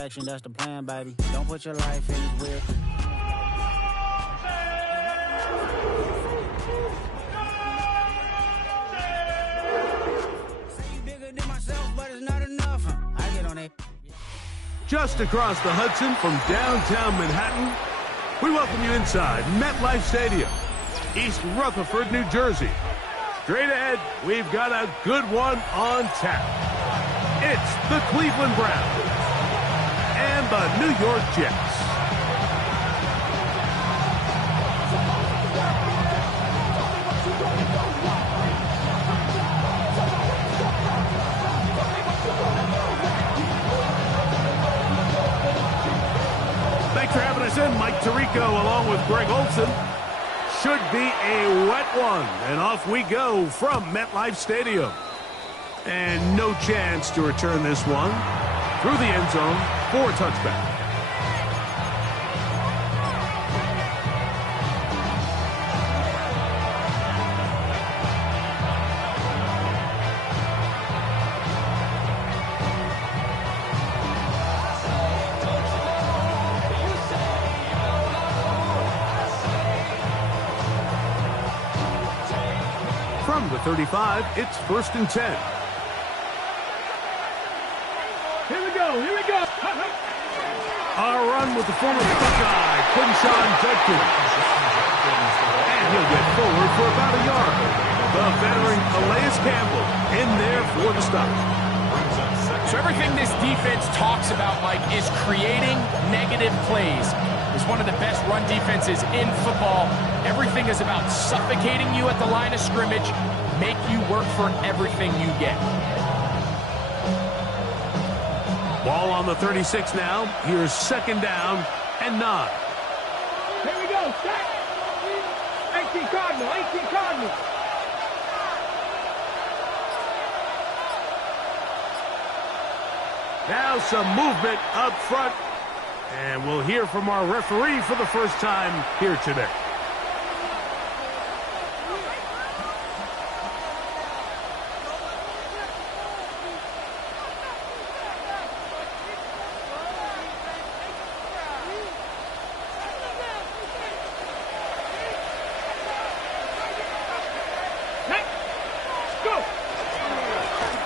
perfection, that's the plan, baby. Don't put your life in his will. Just across the Hudson from downtown Manhattan, we welcome you inside MetLife Stadium, East Rutherford, New Jersey. Straight ahead, we've got a good one on tap. It's the Cleveland Browns and the New York Jets. Thanks for having us in, Mike Tirico, along with Greg Olson. Should be a wet one, and off we go from MetLife Stadium. And no chance to return this one through the end zone for a touchback. From the 35, it's 1st and 10. Here we go. Our run with the former Buckeye, Quinshawn Judkins. And he'll get forward for about a yard. The veteran Calais Campbell in there for the stop. So everything this defense talks about, Mike, is creating negative plays. It's one of the best run defenses in football. Everything is about suffocating you at the line of scrimmage, make you work for everything you get. Ball on the 36 now. Here's 2nd down and 9. Here we go. Set. 18 Cardinal. Now some movement up front. And we'll hear from our referee for the first time here today.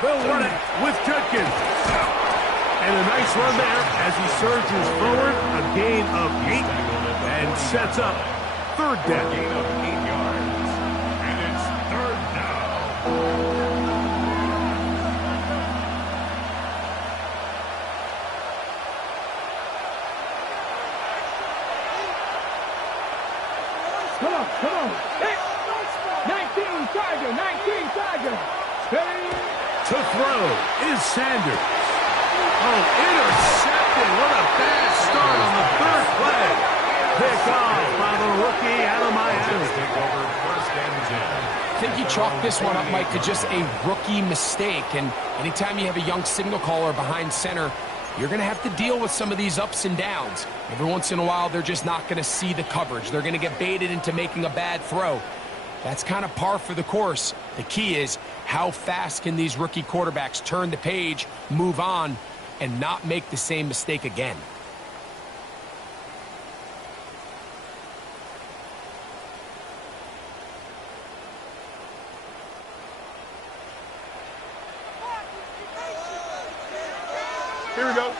They'll run it with Judkins. And a nice run there as he surges forward. A gain of 8 and sets up 3rd down. Gain of 8 yards. And it's 3rd down. Come on. 19 Tiger. To throw is Sanders. Oh, intercepted. What a bad start on the 3rd play. Picked off by the rookie out of Miami. I think you chalk this one up, Mike, to just a rookie mistake. And anytime you have a young signal caller behind center, you're going to have to deal with some of these ups and downs. Every once in a while, they're just not going to see the coverage. They're going to get baited into making a bad throw. That's kind of par for the course. The key is how fast can these rookie quarterbacks turn the page, move on, and not make the same mistake again. Here we go.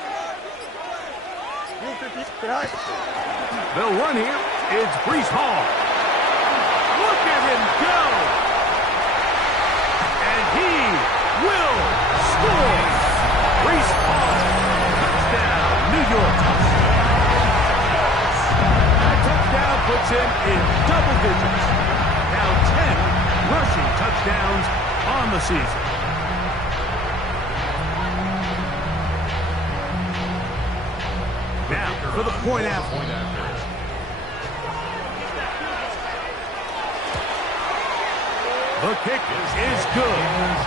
They'll run here. It's Breece Hall. Look at him go. And he will score. Breece Hall. Touchdown, New York. That touchdown puts him in double digits. Now 10 rushing touchdowns on the season. Now for the point after. The kick is good,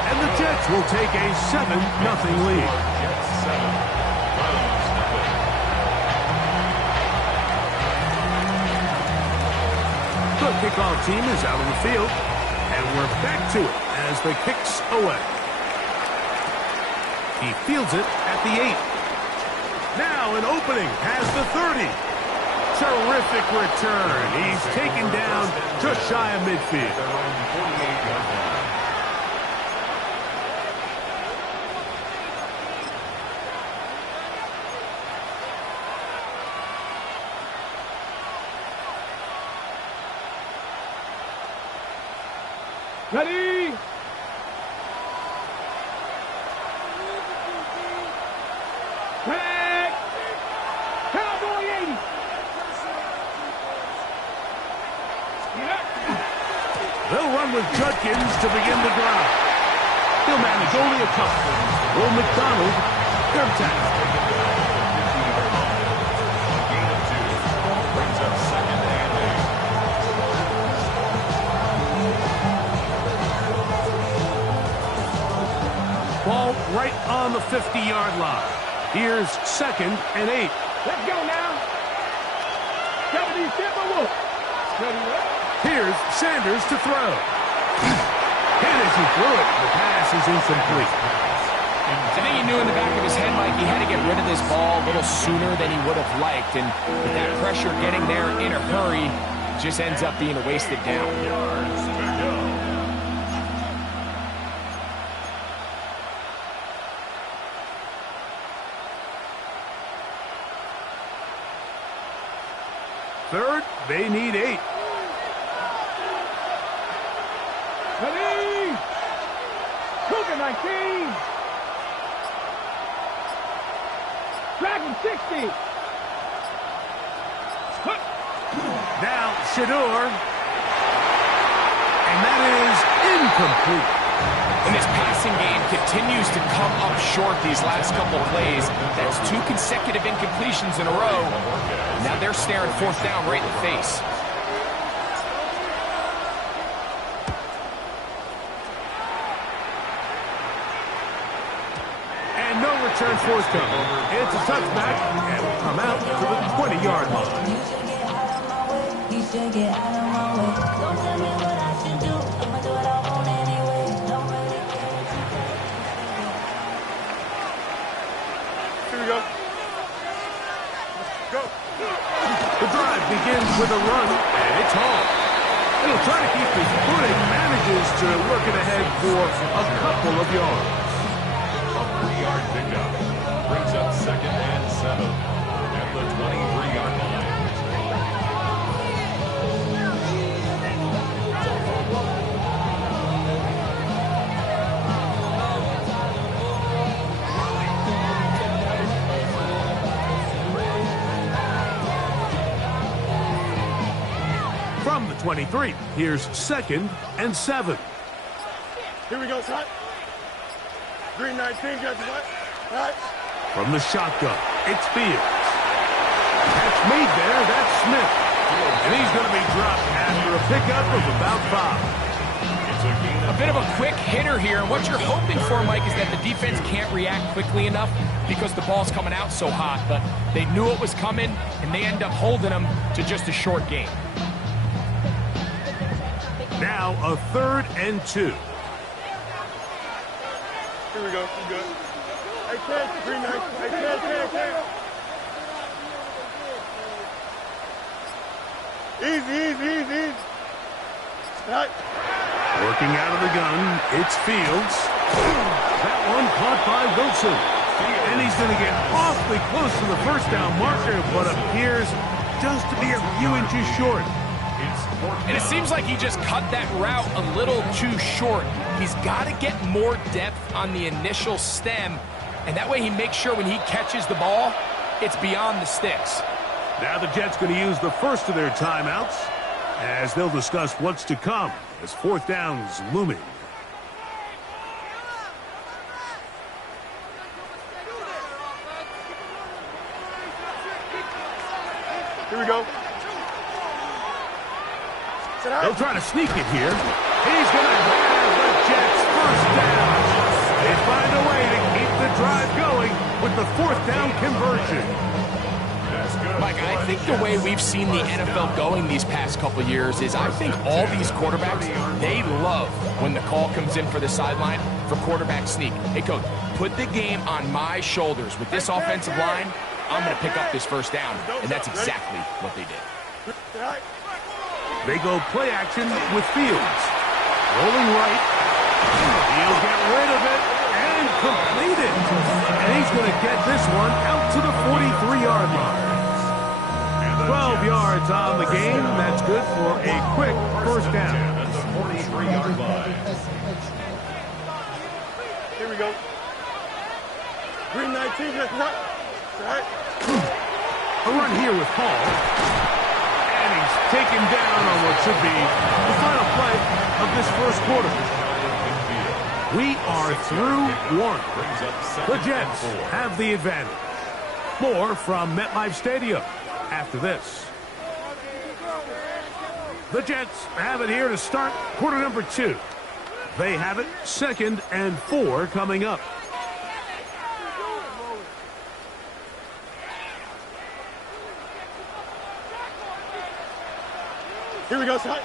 and the Jets will take a 7-0 lead. The kickoff team is out on the field, and we're back to it as the kick's away. He fields it at the 8. Now an opening, has the 30. Terrific return. He's taken down just shy of midfield. Ready? Back. Cowboy 80. They'll run with Judkins to begin the drive. He'll manage only a couple. Will McDonald, third tackle. Brings up second and 8. Ball right on the 50-yard line. Here's second and 8. Let's go now. Cover these Timberwolves. Ready, right? Here's Sanders to throw. And as he threw it, the pass is incomplete. I think he knew in the back of his head, Mike, he had to get rid of this ball a little sooner than he would have liked. And with that pressure getting there in a hurry, it just ends up being a wasted down. Yards to go. Third, they need 8. Ready? Cougar 19. Dragon 60. Now Shador. And that is incomplete. And this passing game continues to come up short these last couple plays. That's 2 consecutive incompletions in a row. Now they're staring fourth down right in the face. And no return forthcoming. It's a touchback, and will come out to the 20-yard line. You should get out of my way. You should get out of my way. Don't tell me what I should do. I'ma do what I want anyway. Don't really care what you think. Here we go. Go. The drive begins with a run, and it's home. He'll try to keep his footing, manages to work it ahead for a couple of yards. A 3-yard pickup. Brings up second and 7. At the 23-yard line. From the 23, here's second and 7. Here we go, cut. Green 19, got the what? Cut. From the shotgun, it's Fields. Catch made there, that's Smith. And he's going to be dropped after a pickup of about 5. It's a gain A of bit of a quick hitter here. And what you're hoping for, Mike, is that the defense can't react quickly enough because the ball's coming out so hot. But they knew it was coming, and they end up holding them to just a short gain. Now a 3rd and 2. Here we go. You good? I can't. Green 19. I can't. Easy. Right. Working out of the gun, it's Fields. That one caught by Wilson. And he's going to get awfully close to the first down marker, but appears just to be a few inches short. And it seems like he just cut that route a little too short. He's got to get more depth on the initial stem, and that way he makes sure when he catches the ball, it's beyond the sticks. Now the Jets going to use the first of their timeouts as they'll discuss what's to come as fourth down's looming. Here we go. They'll try to sneak it here. He's going to have the Jets first down. They find a way to keep the drive going with the fourth down conversion. Mike, I think the way we've seen the NFL going these past couple years is I think all these quarterbacks, they love when the call comes in for the sideline for quarterback sneak. Hey, coach, put the game on my shoulders with this offensive line. I'm going to pick up this first down. And that's exactly what they did. They go play action with Fields. Rolling right. He'll get rid of it and complete it. And he's going to get this one out to the 43-yard line. 12 yards on the game. That's good for a quick first down. At the 43-yard line. Here we go. Green 19, that's right. Right. A run here with Hall. And he's taken down on what should be the final play of this first quarter. We are through one. The Jets have the advantage. More from MetLife Stadium after this. The Jets have it here to start quarter number 2. They have it 2nd and 4 coming up. Here we go, son.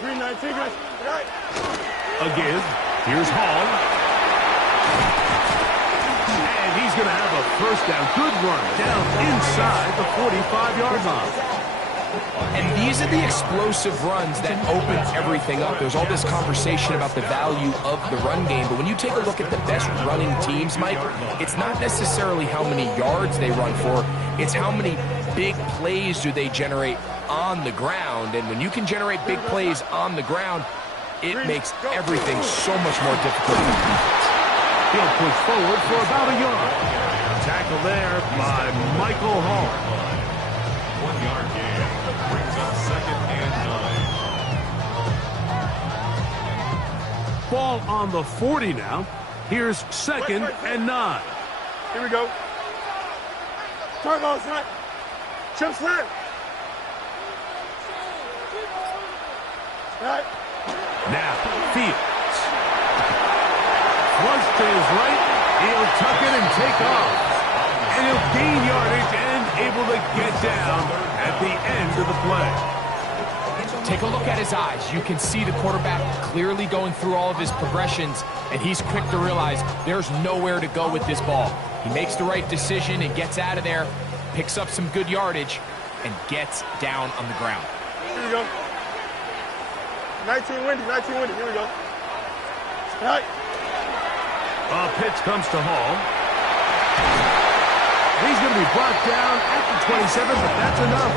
Green 19, guys. Right. A give. Here's Hall. And he's going to have a first down. Good run down inside the 45-yard line. And these are the explosive runs that open everything up. There's all this conversation about the value of the run game, but when you take a look at the best running teams, Mike, it's not necessarily how many yards they run for, it's how many big plays do they generate on the ground. And when you can generate big plays on the ground, it makes everything so much more difficult for defense. He'll push forward for about a yard. Tackle there by Michael Hall. 1-yard gain. Brings up 2nd and 9. Ball on the 40 now. Here's 2nd and 9. Here we go. Turbo, son. Chip slant. Right. Now, Fields. Flush to his right. He'll tuck it and take off. And he'll gain yardage and able to get down at the end of the play. Take a look at his eyes. You can see the quarterback clearly going through all of his progressions, and he's quick to realize there's nowhere to go with this ball. He makes the right decision and gets out of there, picks up some good yardage, and gets down on the ground. Here we go. 19 windy, 19 windy. Here we go. Right. A pitch comes to Hall. He's going to be brought down at the 27, but that's enough.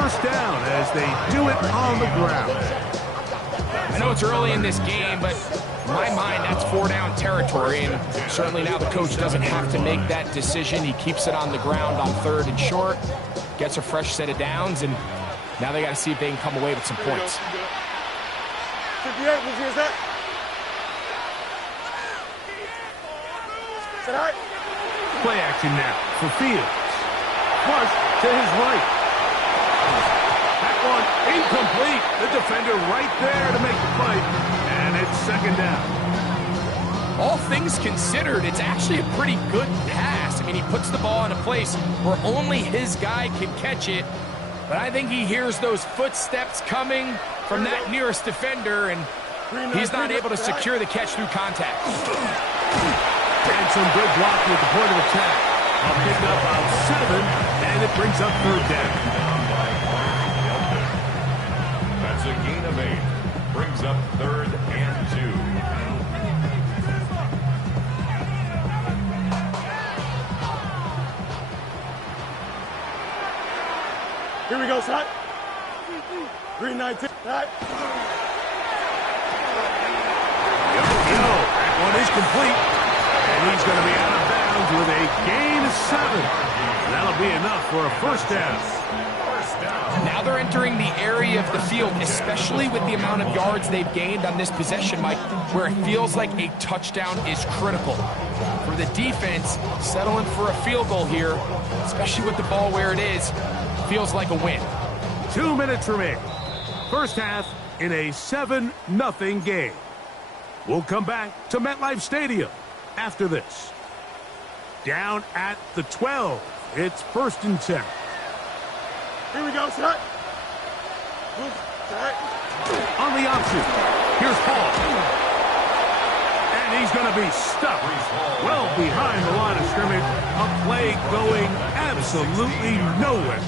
First down as they do it on the ground. I know it's early in this game, but in my mind, that's 4-down territory, and certainly now the coach doesn't have to make that decision. He keeps it on the ground on 3rd and short, gets a fresh set of downs, and now they got to see if they can come away with some points. 58, which is that? Set right. Play action now for Fields. Flush to his right. That one incomplete. The defender right there to make the play. And it's 2nd down. All things considered, it's actually a pretty good pass. I mean, he puts the ball in a place where only his guy can catch it. But I think he hears those footsteps coming from that nearest defender, and he's not able to secure the catch through contact. And some good blocking at the point of attack. I'll pick up on 7, and it brings up 3rd down. That's a gain of 8. Brings up 3rd and 2. Here we go, son. Green 19. Right. That one is complete. And he's going to be out of bounds with a gain of 7. That'll be enough for a first down. Now they're entering the area of the field, especially with the amount of yards they've gained on this possession, Mike, where it feels like a touchdown is critical. For the defense, settling for a field goal here, especially with the ball where it is, feels like a win. 2 minutes remaining. First half in a 7-0 game. We'll come back to MetLife Stadium after this. Down at the 12. It's 1st and 10. Here we go, son. Move. Right. On the option. Here's Hall. And he's going to be stuck well behind the line of scrimmage. A play going absolutely nowhere.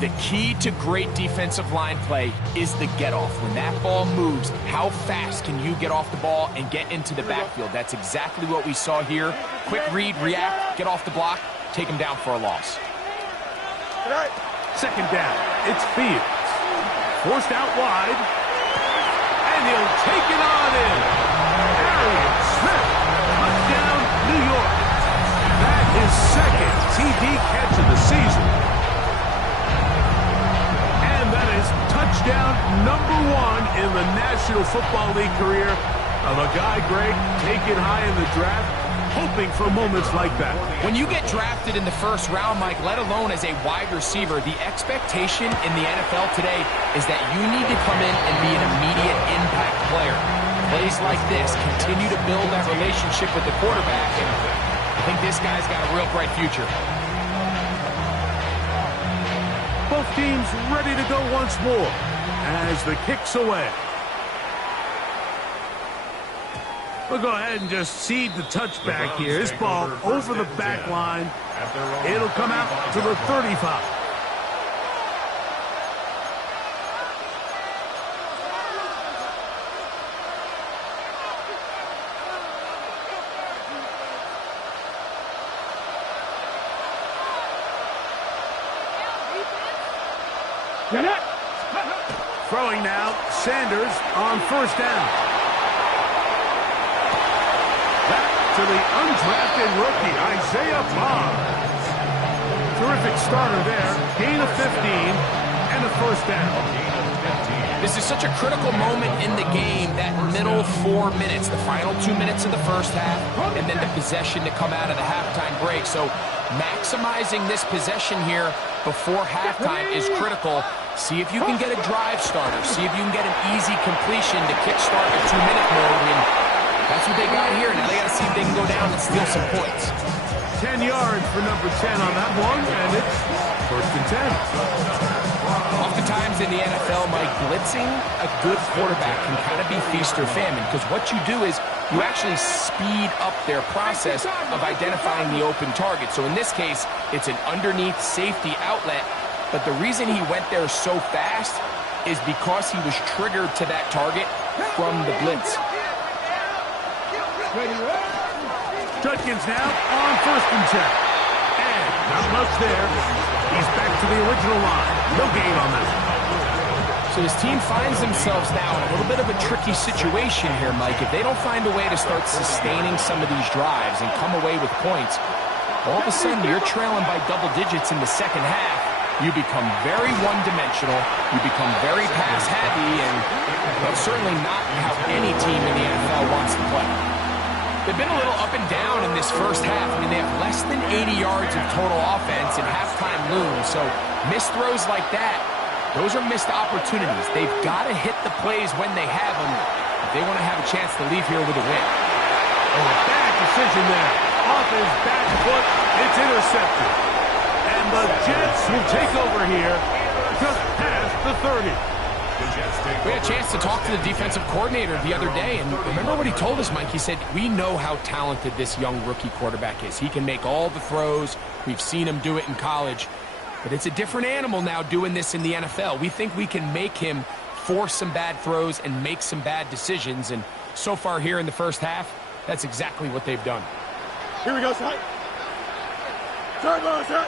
The key to great defensive line play is the get-off. When that ball moves, how fast can you get off the ball and get into the backfield? That's exactly what we saw here. Quick read, react, get off the block, take him down for a loss. Second down, it's Fields. Forced out wide. And he'll take it on in. Arian Smith, touchdown, New York. That is second TD catch of the season. And that is touchdown number 1 in the National Football League career of a guy, Greg, taken high in the draft, hoping for moments like that. When you get drafted in the first round, Mike, let alone as a wide receiver, the expectation in the NFL today is that you need to come in and be an immediate impact player. Plays like this continue to build that relationship with the quarterback, and I think this guy's got a real bright future. Both teams ready to go once more as the kick's away. We'll go ahead and just cede the touchback here. This ball over the back line. It'll come out to the 35. Throwing now, Sanders on first down. Back to the undrafted rookie, Isaiah Bwmb. Terrific starter there. Gain of 15 and a first down. This is such a critical moment in the game, that middle 4 minutes, the final 2 minutes of the first half, and then the possession to come out of the halftime break. So maximizing this possession here before halftime is critical. See if you can get a drive starter. See if you can get an easy completion to kickstart a 2-minute mode. And that's what they got here. Now they got to see if they can go down and steal some points. 10 yards for number 10 on that one, and it's first and 10. Oftentimes in the NFL, Mike, blitzing a good quarterback can kind of be feast or famine, because what you do is you actually speed up their process of identifying the open target. So in this case, it's an underneath safety outlet, but the reason he went there so fast is because he was triggered to that target from the blitz. Judkins now on first and 10. And not much there. He's back to the original line. No gain on that. So his team finds themselves now in a little bit of a tricky situation here, Mike. If they don't find a way to start sustaining some of these drives and come away with points, all of a sudden you're trailing by double digits in the second half. You become very one-dimensional. You become very pass-happy, and that's certainly not how any team in the NFL wants to play. They've been a little up and down in this first half. I mean, they have less than 80 yards of total offense, and halftime looms. So missed throws like that, those are missed opportunities. They've got to hit the plays when they have them if they want to have a chance to leave here with a win. Oh, a bad decision there. Off his back foot, it's intercepted. And the Jets will take over here just past the 30. We had a chance to talk to the defensive coordinator the other day, and remember what he told us, Mike? He said, we know how talented this young rookie quarterback is. He can make all the throws. We've seen him do it in college. But it's a different animal now doing this in the NFL. We think we can make him force some bad throws and make some bad decisions, and so far here in the first half, that's exactly what they've done. Here we go, son. Turn, ball, son.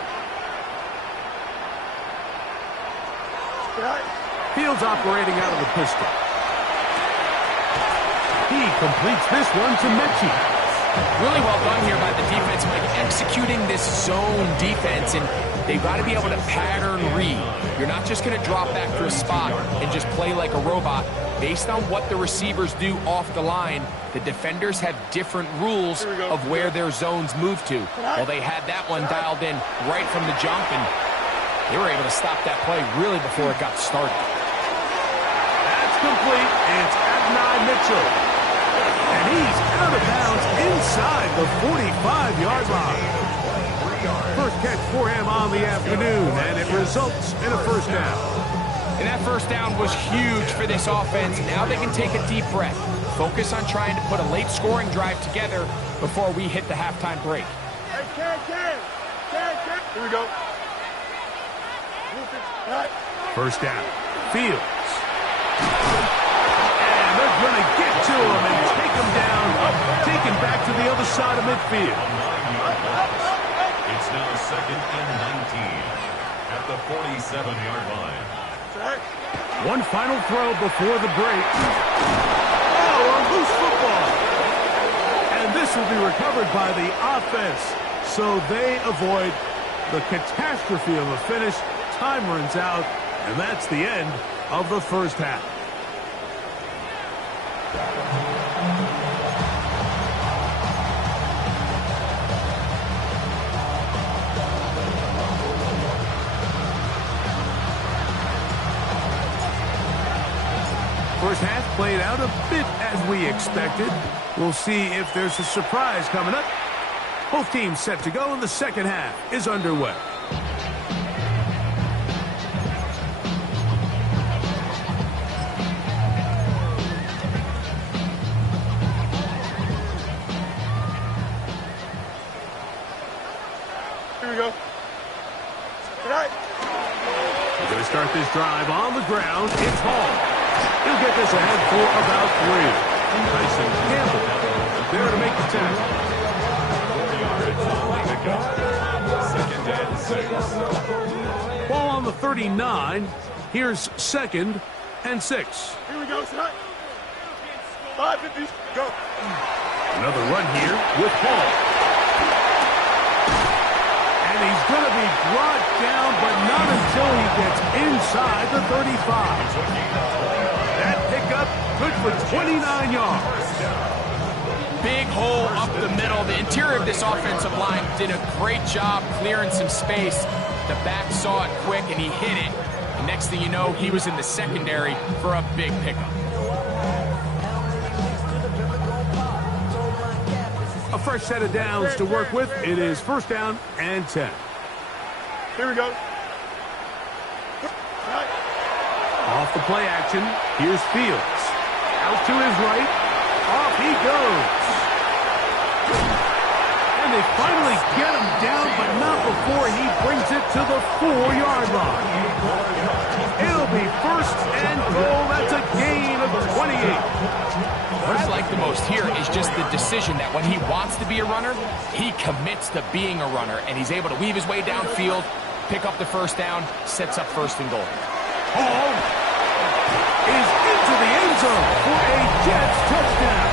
Fields operating out of the pistol. He completes this one to Mechie. Really well done here by the defense, Mike, executing this zone defense, and they've got to be able to pattern read. You're not just going to drop back to a spot and just play like a robot. Based on what the receivers do off the line, the defenders have different rules of where their zones move to. Well, they had that one dialed in right from the jump, and they were able to stop that play really before it got started. That's complete. It's Adonai Mitchell. And he's out of bounds inside the 45-yard line. First catch for him on the afternoon, and it results in a first down. And that first down was huge for this offense. Now they can take a deep breath. Focus on trying to put a late scoring drive together before we hit the halftime break. Hey, Ken. Here we go. First down. Fields. And they're going to get to him and take him down. Taken back to the other side of midfield. It's now 2nd and 19 at the 47-yard line. One final throw before the break. Oh, a loose football. And this will be recovered by the offense. So they avoid the catastrophe of a finish. Time runs out, and that's the end of the first half. First half played out a bit as we expected. We'll see if there's a surprise coming up. Both teams set to go, and the second half is underway. Here we go. Good night. We're going to start this drive on the ground. It's Hall. He'll get this ahead for about 3. Tyson Campbell there to make the tackle. 4 yards on the pickup. 2nd and 6. Ball on the 39. Here's 2nd and 6. Here we go, son. 550. Go. Another run here with Hall. And he's going to be brought down, but not until he gets inside the 35. That pickup good for 29 yards. Big hole up the middle. The interior of this offensive line did a great job clearing some space. The back saw it quick, and he hit it. And next thing you know, he was in the secondary for a big pickup. A fresh set of downs to work with. It is 1st down and 10. Here we go. Off the play action, here's Fields. Out to his right, off he goes. And they finally get him down, but not before he brings it to the 4-yard line. It'll be 1st and goal. That's a gain of 28. What I like the most here is just the decision that when he wants to be a runner, he commits to being a runner, and he's able to weave his way downfield, pick up the first down, sets up 1st and goal. Hall is into the end zone for a Jets touchdown.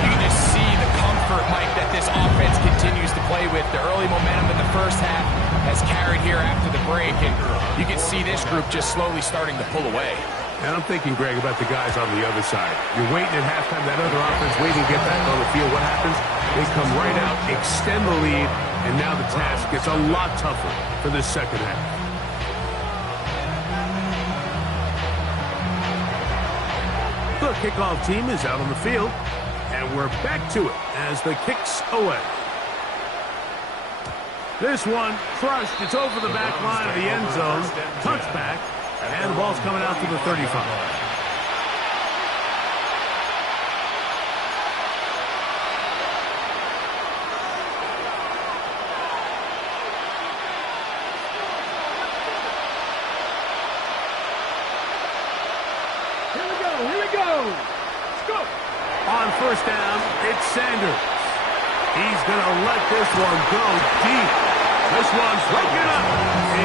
You can just see the comfort, Mike, that this offense continues to play with. The early momentum in the first half has carried here after the break, and you can see this group just slowly starting to pull away. And I'm thinking, Greg, about the guys on the other side. You're waiting at halftime, that other offense waiting to get back on the field. What happens? They come right out, extend the lead, and now the task gets a lot tougher for this second half. The kickoff team is out on the field, and we're back to it as the kick's away. This one crushed. It's over the back line of the end zone. Touchback, and the ball's coming out to the 35. On 1st down, it's Sanders. He's going to let this one go deep. This one's broken up.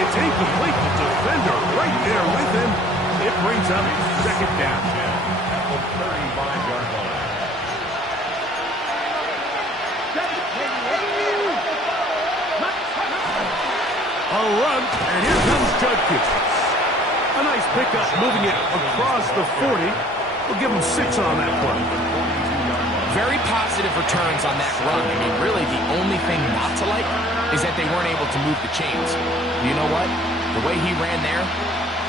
It's incomplete. The defender right there with him. It brings up 2nd down. At the 35-yard line. A run, and here comes Judkins. A nice pickup, moving it across the 40. We'll give him 6 on that play. Very positive returns on that run. I mean, really, the only thing not to like is that they weren't able to move the chains. You know what? The way he ran there,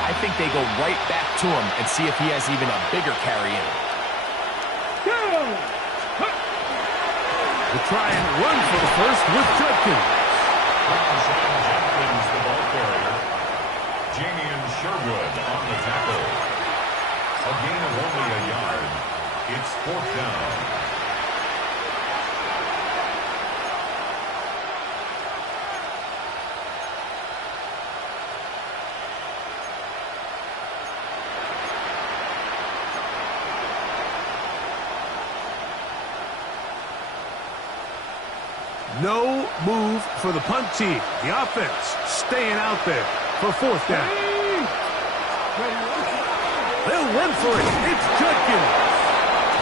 I think they go right back to him and see if he has even a bigger carry in. We'll try and run for the first with Judkins. The ball carrier. Sherwood on the tackle. A gain of only a yard. It's 4th down. No move for the punt team. The offense staying out there for 4th down. They'll run for it. It's Judkins.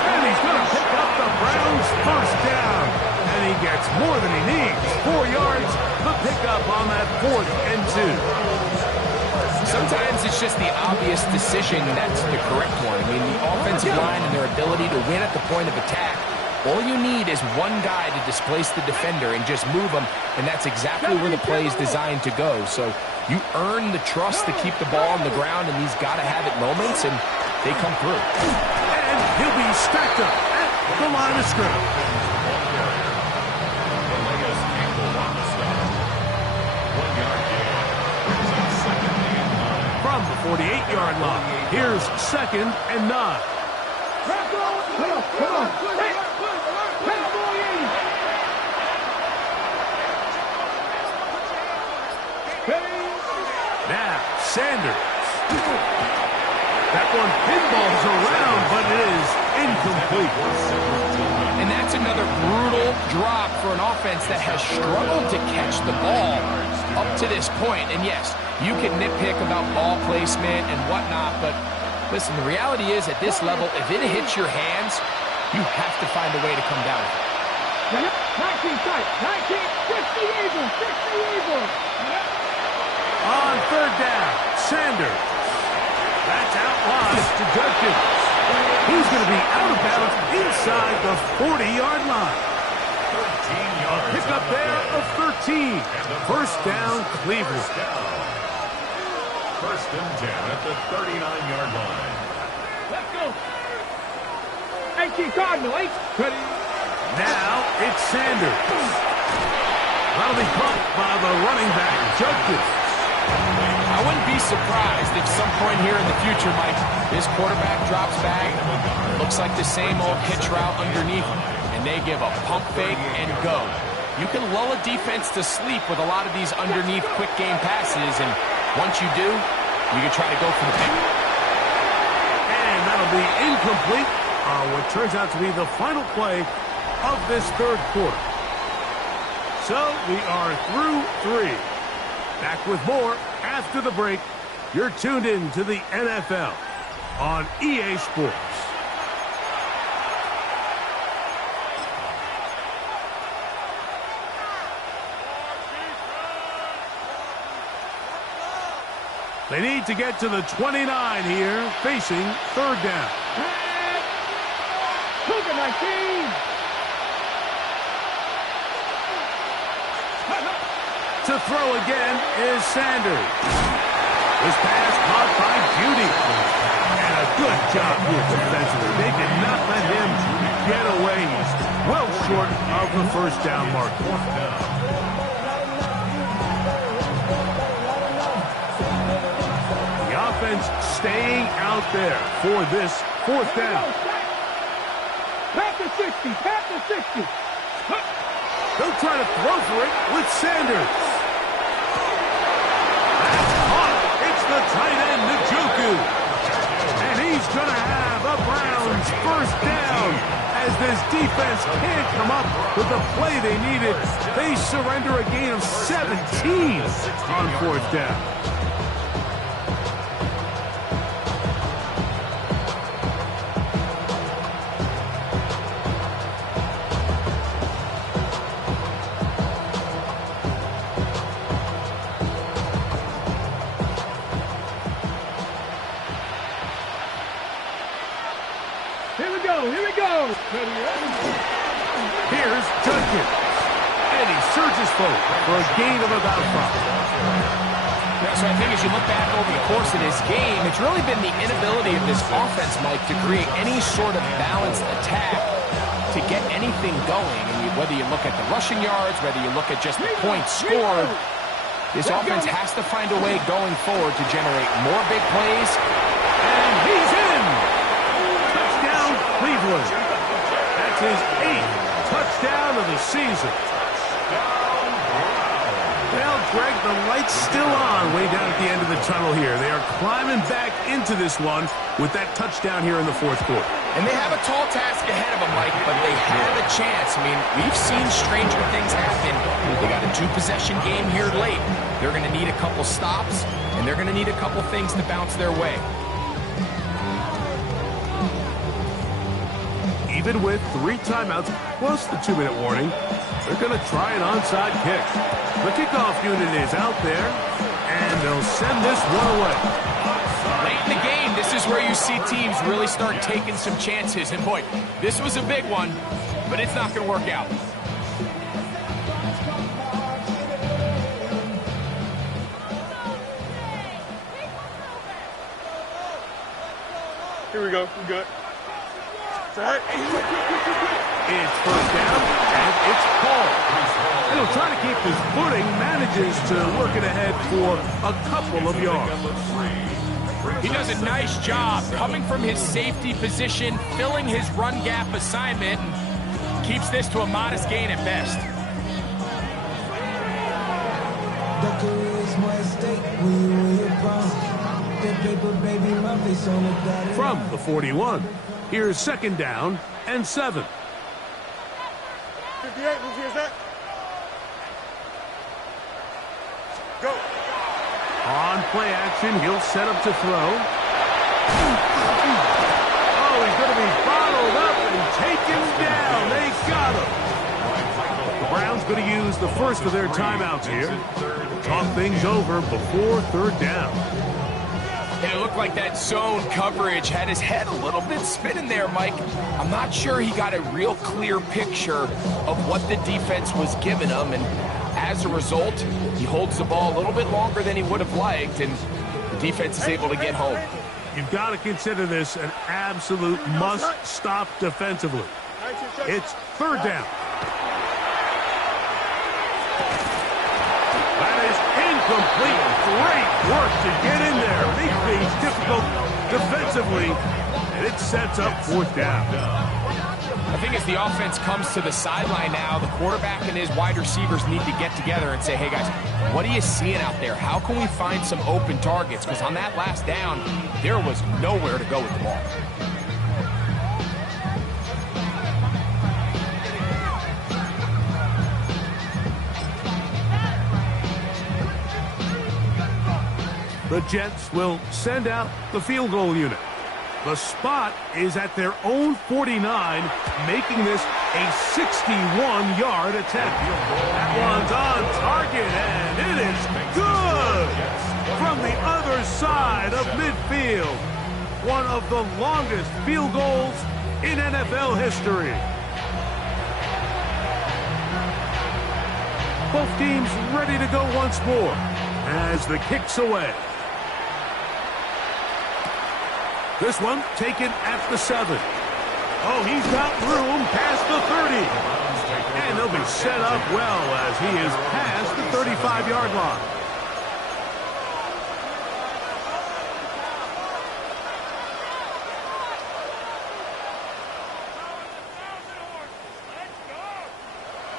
And he's going to pick up the Browns' 1st down. And he gets more than he needs. 4 yards, the pickup on that 4th and 2. Sometimes it's just the obvious decision that's the correct one. I mean, the offensive line and their ability to win at the point of attack, all you need is one guy to displace the defender and just move him, and that's exactly where the play is designed to go. So you earn the trust to keep the ball on the ground in these gotta-have-it moments, and they come through. And he'll be stacked up at the line of scrimmage. From the 48-yard line, here's 2nd and 9. Now, Sanders. That one pinballs around, but it is incomplete. And that's another brutal drop for an offense that has struggled to catch the ball up to this point. And yes, you can nitpick about ball placement and whatnot, but listen, the reality is at this level, if it hits your hands, you have to find a way to come down with it. 19 tight, 19, 60 Eagles, 60 Eagles. On 3rd down, Sanders. That's out wide to Judkins. He's going to be out of bounds inside the 40-yard line. 13 yards. A pickup there of 13. 1st down, Cleveland. 1st and 10 at the 39-yard line. Let's go. 18 Cardinal, 8. Ready. Now it's Sanders. That'll be caught by the running back, Judkins. I wouldn't be surprised if some point here in the future, Mike, this quarterback drops back, looks like the same old pitch route underneath, and they give a pump fake and go. You can lull a defense to sleep with a lot of these underneath quick game passes, and once you do, you can try to go for the pick. And that'll be incomplete on what turns out to be the final play of this 3rd quarter. So we are through 3. Back with more after the break. You're tuned in to the NFL on EA Sports. They need to get to the 29 here, facing 3rd down. Cougar 19. To throw again is Sanders. This pass caught by Judy. And a good job here defensively. They did not let him get away. He's well short of the 1st down mark. 4th down. The offense staying out there for this 4th down. Pat the 60, pat the 60. They'll try to throw for it with Sanders. That's caught. It's the tight end, Njoku. And he's going to have a Browns 1st down. As this defense can't come up with the play they needed, they surrender a gain of 17 on 4th down. Here we go. Here's Judkins. And he surges forward for a gain of about 5. Yeah, so I think as you look back over the course of this game, it's really been the inability of this offense, Mike, to create any sort of balanced attack to get anything going. And whether you look at the rushing yards, whether you look at just the points scored, This offense has to find a way going forward to generate more big plays. And he's in! Touchdown, Cleveland. That's his 8th touchdown of the season. Well, Greg, the light's still on way down at the end of the tunnel here. They are climbing back into this one with that touchdown here in the fourth quarter. And they have a tall task ahead of them, Mike, but they have a chance. I mean, we've seen stranger things happen. They got a 2-possession game here late. They're going to need a couple stops, and they're going to need a couple things to bounce their way. Even with 3 timeouts plus the 2-minute warning, they're going to try an onside kick. The kickoff unit is out there, and they'll send this one away. Late in the game, this is where you see teams really start taking some chances. And boy, this was a big one, but it's not going to work out. Here we go. We good. It's first down, and it's called. And he'll try to keep his footing, manages to work it ahead for a couple of yards. He does a nice job coming from his safety position, filling his run gap assignment, and keeps this to a modest gain at best. From the 41, here's second down and 7. 58, who's here's that? Go. On play action, he'll set up to throw. Oh, he's going to be bottled up and taken down. They got him. The Browns going to use the first of their timeouts here. Talk things over before third down. And it looked like that zone coverage had his head a little bit spinning there, Mike. I'm not sure he got a real clear picture of what the defense was giving him, and as a result, he holds the ball a little bit longer than he would have liked, and the defense is able to get home. You've got to consider this an absolute must-stop defensively. It's third down. That is incomplete. Great work to get in there. Make things difficult defensively, and it sets up fourth down. I think as the offense comes to the sideline now, the quarterback and his wide receivers need to get together and say, hey, guys, what are you seeing out there? How can we find some open targets? Because on that last down, there was nowhere to go with the ball. The Jets will send out the field goal unit. The spot is at their own 49, making this a 61-yard attempt. That one's on target, and it is good from the other side of midfield. One of the longest field goals in NFL history. Both teams ready to go once more as the kick's away. This one taken at the 7. Oh, he's got room past the 30. And he'll be set up well as he is past the 35-yard line.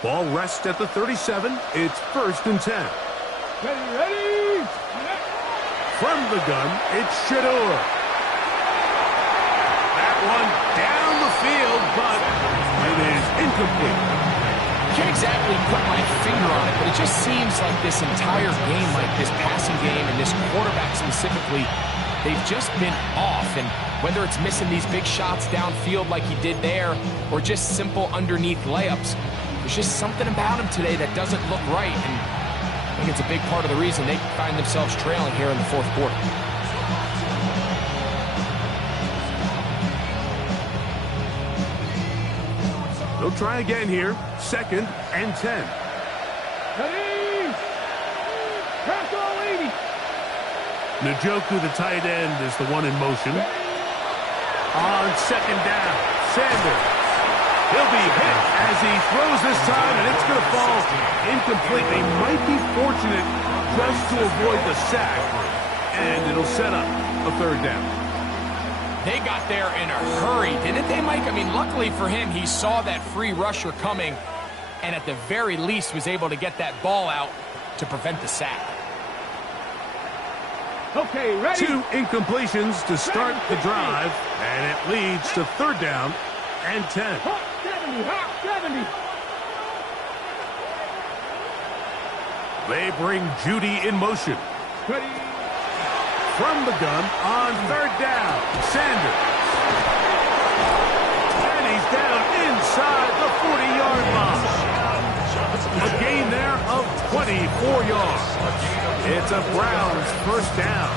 Ball rests at the 37. It's first and 10. Ready. From the gun, it's Shador. One down the field, but it is incomplete. Can't exactly put my finger on it, but it just seems like this entire game, like this passing game and this quarterback specifically, they've just been off. And whether it's missing these big shots downfield like he did there or just simple underneath layups, there's just something about him today that doesn't look right. And I think it's a big part of the reason they find themselves trailing here in the fourth quarter. They'll try again here. Second and 10. Ready. Pass all 80. Njoku, the tight end, is the one in motion. On second down, Sanders. He'll be hit as he throws this time, and it's going to fall incomplete. They might be fortunate just to avoid the sack, and it'll set up a third down. They got there in a hurry, didn't they, Mike? I mean, luckily for him, he saw that free rusher coming, and at the very least was able to get that ball out to prevent the sack. Okay, ready? 2 incompletions to start the drive, and it leads to third down and 10. Hot 70, hot 70. They bring Judy in motion. Ready? From the gun on third down, Sanders. And he's down inside the 40-yard line. A gain there of 24 yards. It's a Browns first down.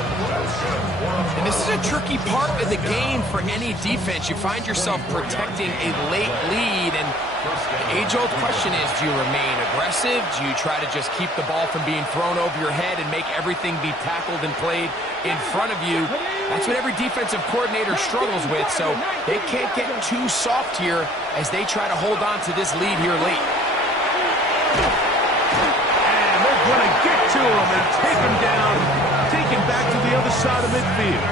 And this is a tricky part of the game for any defense. You find yourself protecting a late lead, and the age-old question is, do you remain aggressive? Do you try to just keep the ball from being thrown over your head and make everything be tackled and played in front of you? That's what every defensive coordinator struggles with, so they can't get too soft here as they try to hold on to this lead here late. And they're going to get to him and take him down, take him back to the other side of midfield.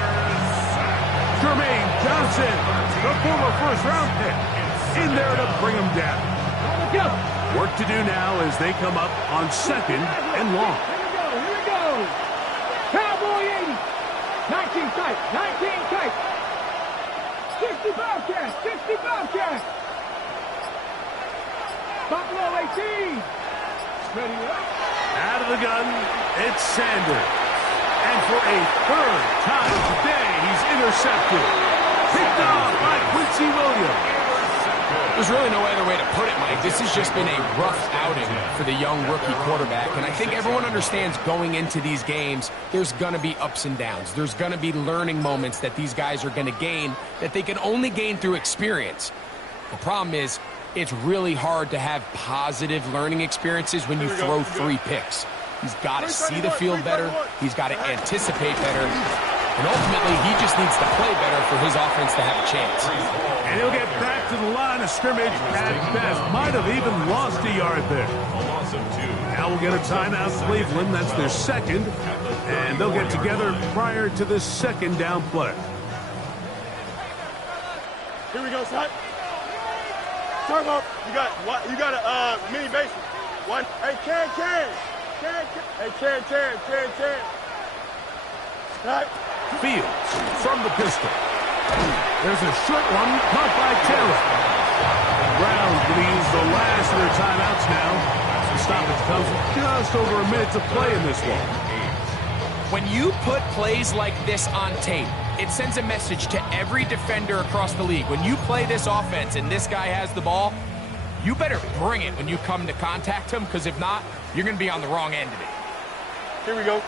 Jermaine Johnson, the former first-round pick, in there to bring him down. Work to do now as they come up on second and long. Here we go. Cowboy 80. 19 tight, 19 tight. 60 Bobcat, 60 Bobcat. Buffalo 18. Ready up. Out of the gun, it's Sanders. And for a third time today, he's intercepted. Picked off by Quincy Williams. There's really no other way to put it, Mike. This has just been a rough outing for the young rookie quarterback, and I think everyone understands going into these games, there's going to be ups and downs. There's going to be learning moments that these guys are going to gain that they can only gain through experience. The problem is, it's really hard to have positive learning experiences when you throw 3 picks. He's got to see the field better. He's got to anticipate better. And ultimately, he just needs to play better for his offense to have a chance. And he'll get back to the line of scrimmage at best. Might have even lost a yard there. Now we'll get a timeout, Cleveland. That's their second. And they'll get together prior to the second down play. Here we go, son. Turn up. You got a mini basement. One. Hey, Can. Hey, Can. Right. Fields from the pistol. There's a short one caught by Taylor. Browns going to use the last of their timeouts now. The stoppage comes with just over a minute to play in this one. When you put plays like this on tape, it sends a message to every defender across the league. When you play this offense and this guy has the ball, you better bring it when you come to contact him, because if not, you're going to be on the wrong end of it. Here we go.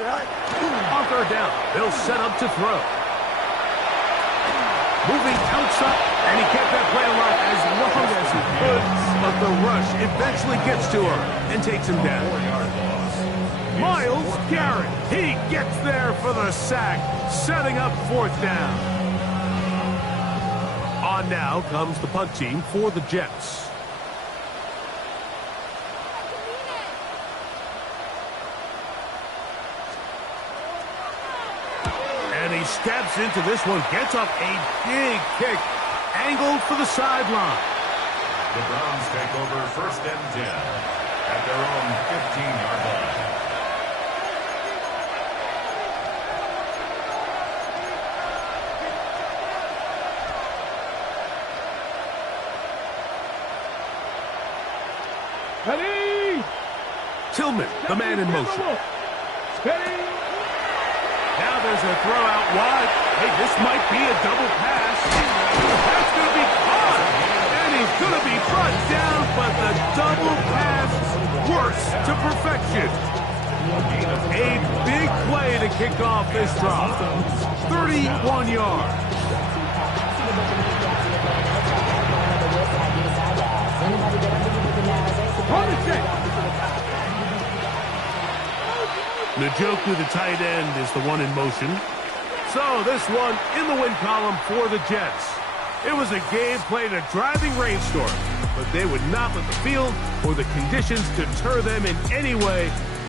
On third down, they'll set up to throw. Moving outside, and he kept that play alive as long as he could, but the rush eventually gets to him and takes him down. Myles Garrett, he gets there for the sack, setting up fourth down. On now comes the punt team for the Jets. And he steps into this one, gets up a big kick, angled for the sideline. The Browns take over first and 10 at their own 15-yard line. Ready. Tillman, the man in motion. Ready. Now there's a throw out wide. Hey, this might be a double pass. That's going to be caught. And he's going to be brought down, but the double pass works to perfection. A big play to kick off this drive. 31 yards. Njoku, the tight end, is the one in motion. So this one in the win column for the Jets. It was a game played in a driving rainstorm, but they would not let the field or the conditions deter them in any way